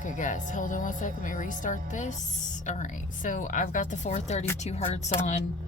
Okay, guys, hold on one second. Let me restart this. All right, so I've got the 432 hearts on.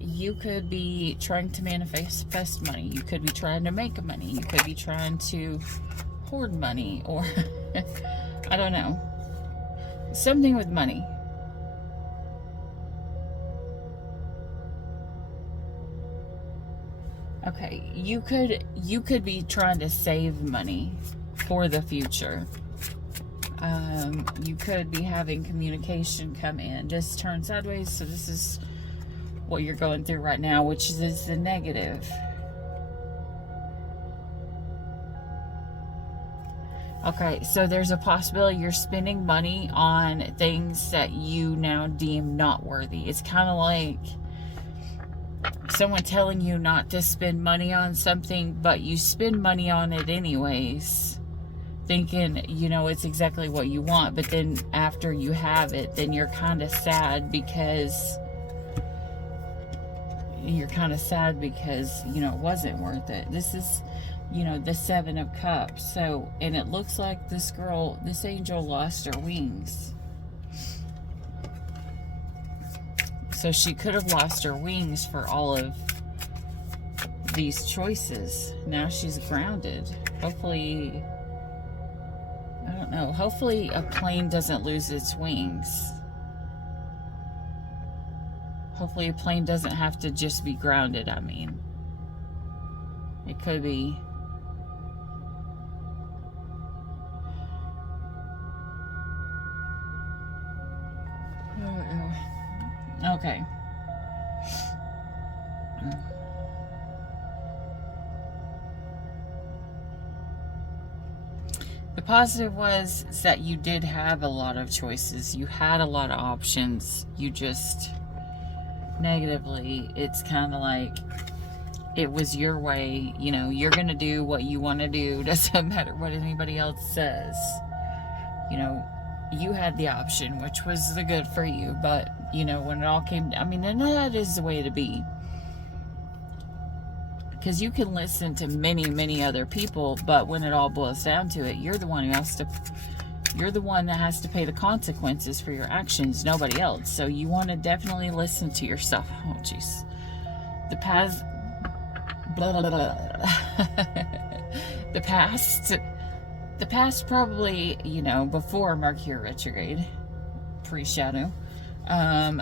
You could be trying to manifest money. You could be trying to make money. You could be trying to hoard money, or I don't know, something with money. Okay, you could be trying to save money for the future. You could be having communication come in. Just turn sideways, so this is what you're going through right now, which is the negative. Okay, so there's a possibility you're spending money on things that you now deem not worthy. It's kind of like someone telling you not to spend money on something, but you spend money on it anyways, thinking, you know, it's exactly what you want. But then after you have it, then you're kind of sad because you know, it wasn't worth it. This is, you know, the 7 of Cups. So, and it looks like this angel lost her wings. So she could have lost her wings for all of these choices. Now she's grounded. Hopefully, I don't know, hopefully a plane doesn't lose its wings. Hopefully a plane doesn't have to just be grounded, I mean. It could be. Okay. The positive was that you did have a lot of choices. You had a lot of options. You just, negatively, it's kind of like it was your way. You know, you're going to do what you want to do. Doesn't matter what anybody else says. You know, you had the option, which was the good for you. But, you know, when it all came, I mean, and that is the way to be. Because you can listen to many, many other people, but when it all boils down to it, you're the one that has to pay the consequences for your actions, nobody else. So you want to definitely listen to yourself. Oh, jeez. The past, blah, blah, blah, blah. The past probably, you know, before Mercury retrograde, pre-shadow,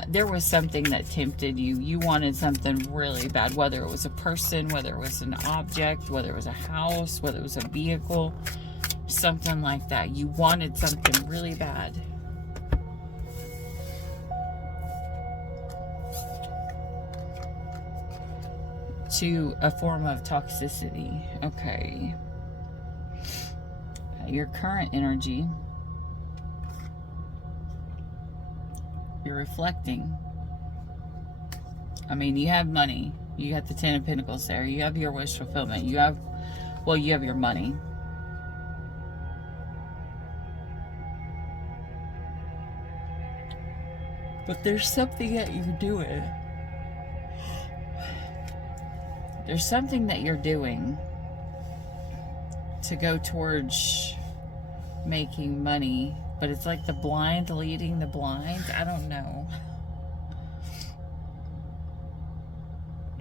there was something that tempted you. You wanted something really bad, whether it was a person, whether it was an object, whether it was a house, whether it was a vehicle, something like that. You wanted something really bad. To a form of toxicity. Okay. Your current energy, you're reflecting. I mean, you have money. You got the 10 of Pentacles there. You have your wish fulfillment. You have your money. But there's something that you're doing. There's something that you're doing to go towards making money, but it's like the blind leading the blind. I don't know.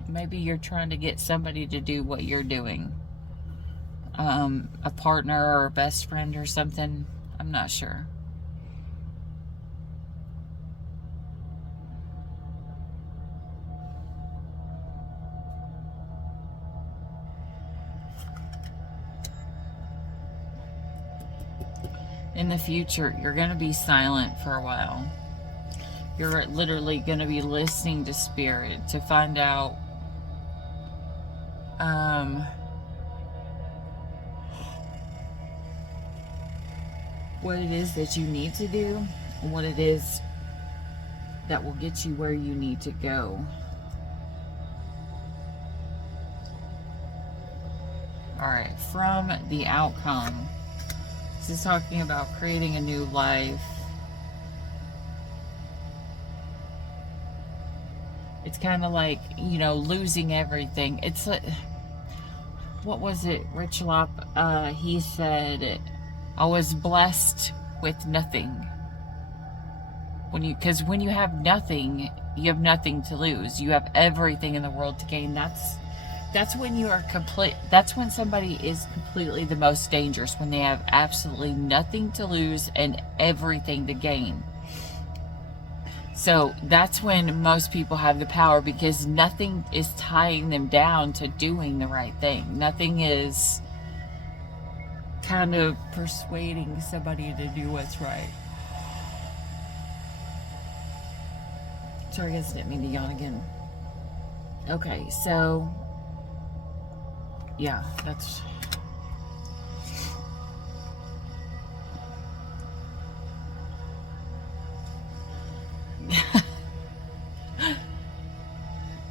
Maybe you're trying to get somebody to do what you're doing. A partner or a best friend or something. I'm not sure. In the future, you're going to be silent for a while. You're literally going to be listening to spirit to find out what it is that you need to do, what it is that will get you where you need to go. Alright, from the outcome. This is talking about creating a new life. It's kind of like, you know, losing everything. It's like, what was it? Rich Lop, he said, I was blessed with nothing. Because when you have nothing, you have nothing to lose. You have everything in the world to gain. That's when you are complete. That's when somebody is completely the most dangerous, when they have absolutely nothing to lose and everything to gain. So that's when most people have the power, because nothing is tying them down to doing the right thing. Nothing is kind of persuading somebody to do what's right. Sorry guys, I didn't mean to yawn again. Okay, so yeah, that's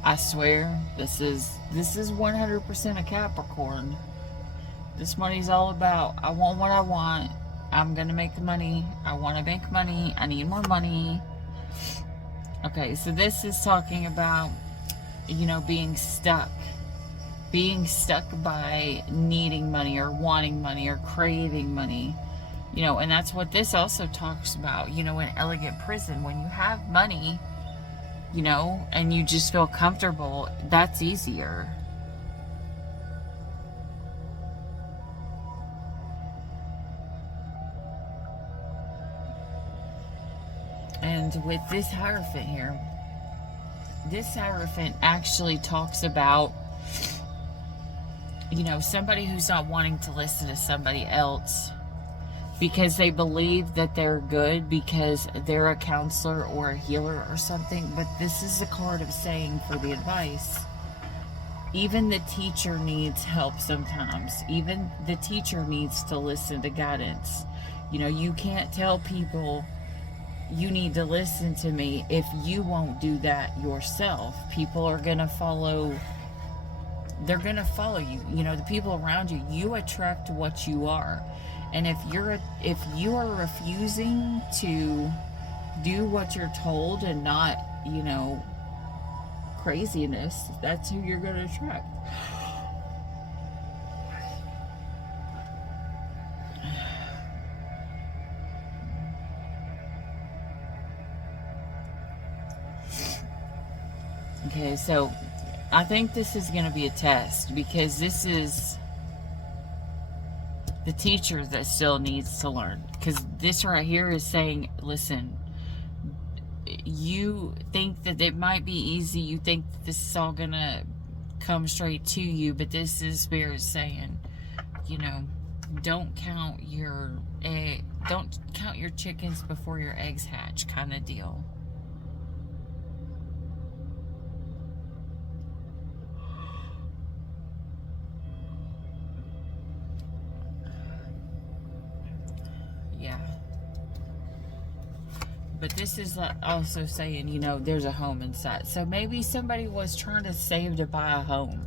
I swear this is 100% a Capricorn. This money's all about, I want what I want. I'm gonna make money. I want to make money. I need more money. Okay, so this is talking about, being stuck. Being stuck by needing money or wanting money or craving money. And that's what this also talks about, in Elegant Prison. When you have money, and you just feel comfortable, that's easier. And with this Hierophant here, this Hierophant actually talks about, somebody who's not wanting to listen to somebody else because they believe that they're good because they're a counselor or a healer or something. But this is a card of saying for the advice, even the teacher needs help sometimes. Even the teacher needs to listen to guidance. You can't tell people you need to listen to me if you won't do that yourself. People are going to follow. They're going to follow you. The people around you, you attract what you are. And if you are refusing to do what you're told and not, craziness, that's who you're going to attract. Okay, so I think this is going to be a test, because this is the teacher that still needs to learn. Because this right here is saying, listen, you think that it might be easy, you think that this is all going to come straight to you, but this is Spirit saying, don't count your chickens before your eggs hatch, kind of deal. Yeah. But this is also saying, there's a home inside. So maybe somebody was trying to save to buy a home.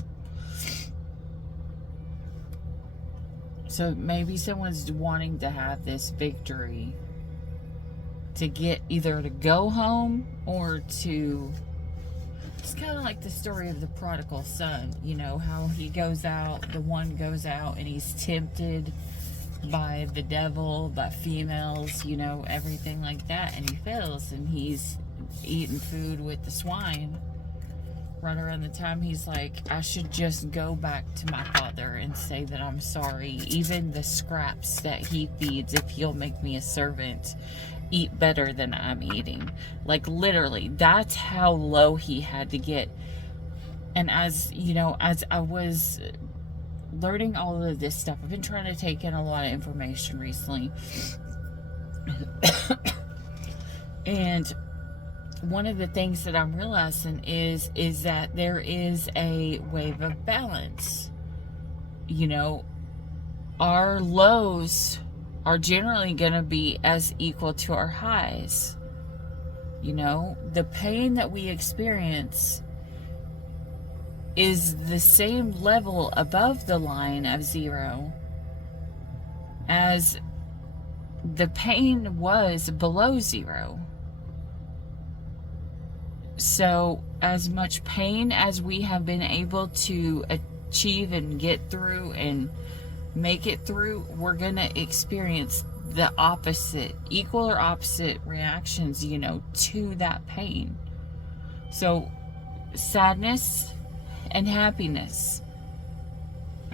So maybe someone's wanting to have this victory to get either to go home or to... It's kind of like the story of the prodigal son. How he goes out, the one goes out and he's tempted by the devil, by females, everything like that, and he fails, and he's eating food with the swine. Right around the time he's like, I should just go back to my father and say that I'm sorry. Even the scraps that he feeds, if he'll make me a servant, eat better than I'm eating. Like, literally, that's how low he had to get. And as I was learning all of this stuff, I've been trying to take in a lot of information recently. And one of the things that I'm realizing is that there is a wave of balance. Our lows are generally going to be as equal to our highs. The pain that we experience is the same level above the line of 0 as the pain was below 0. So as much pain as we have been able to achieve and get through and make it through, we're going to experience the opposite, equal or opposite reactions, you know, to that pain. So sadness and happiness.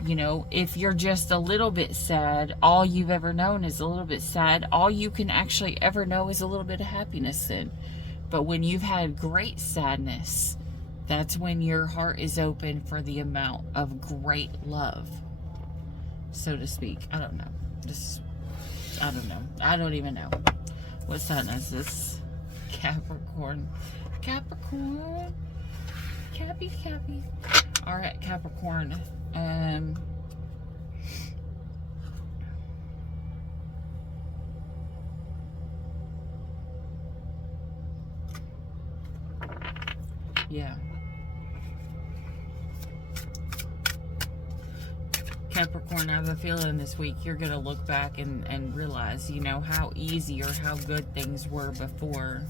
You know, if you're just a little bit sad, all you've ever known is a little bit sad. All you can actually ever know is a little bit of happiness then. But when you've had great sadness, that's when your heart is open for the amount of great love, so to speak. I don't know. I don't know. I don't even know. What sign is this? Capricorn. Capricorn. Cappy. Alright, Capricorn. Yeah. Capricorn, I have a feeling this week you're going to look back and realize, you know, how easy or how good things were before.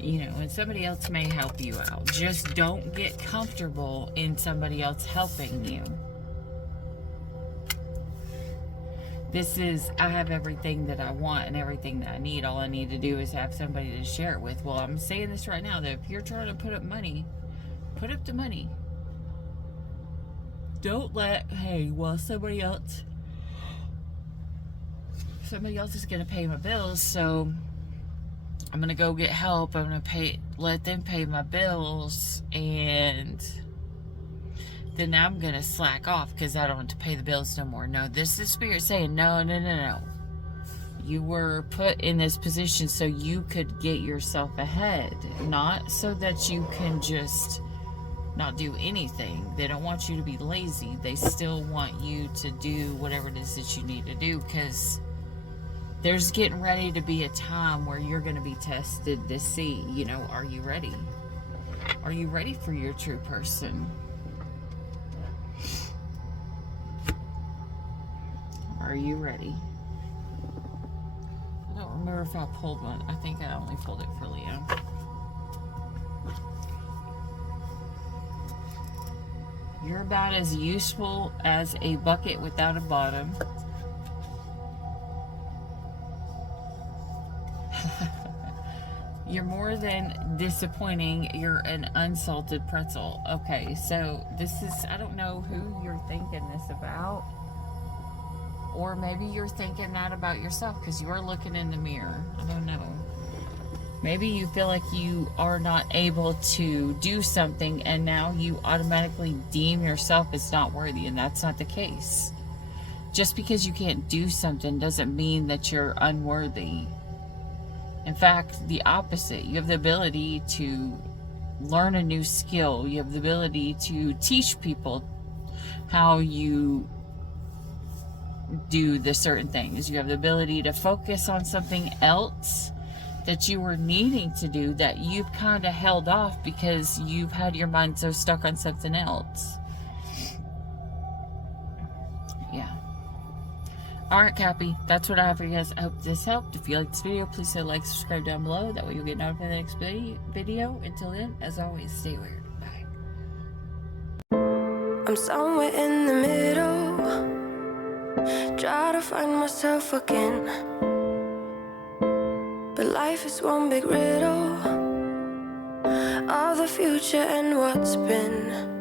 You know, and somebody else may help you out. Just don't get comfortable in somebody else helping you. This is, I have everything that I want and everything that I need. All I need to do is have somebody to share it with. Well, I'm saying this right now, that if you're trying to put up money, put up the money. Don't let, hey, well, somebody else is going to pay my bills, so I'm going to go get help. I'm going to let them pay my bills, and then I'm going to slack off because I don't want to pay the bills no more. No, this is Spirit saying, no. You were put in this position so you could get yourself ahead, not so that you can just not do anything. They don't want you to be lazy. They still want you to do whatever it is that you need to do, because there's getting ready to be a time where you're going to be tested to see, you know, are you ready? Are you ready for your true person? Are you ready? I don't remember if I pulled one. I think I only pulled it for Leo. You're about as useful as a bucket without a bottom. You're more than disappointing. You're an unsalted pretzel. Okay, so this is, I don't know who you're thinking this about. Or maybe you're thinking that about yourself because you are looking in the mirror. I don't know. Maybe you feel like you are not able to do something and now you automatically deem yourself as not worthy, and that's not the case. Just because you can't do something doesn't mean that you're unworthy. In fact, the opposite. You have the ability to learn a new skill. You have the ability to teach people how you do the certain things. You have the ability to focus on something else that you were needing to do that you've kind of held off because you've had your mind so stuck on something else. Yeah. Alright, Cappy, that's what I have for you guys. I hope this helped. If you like this video, please say like, subscribe down below. That way you'll get notified of the next video. Until then, as always, stay weird. Bye. I'm somewhere in the middle, try to find myself again, but life is one big riddle of the future and what's been.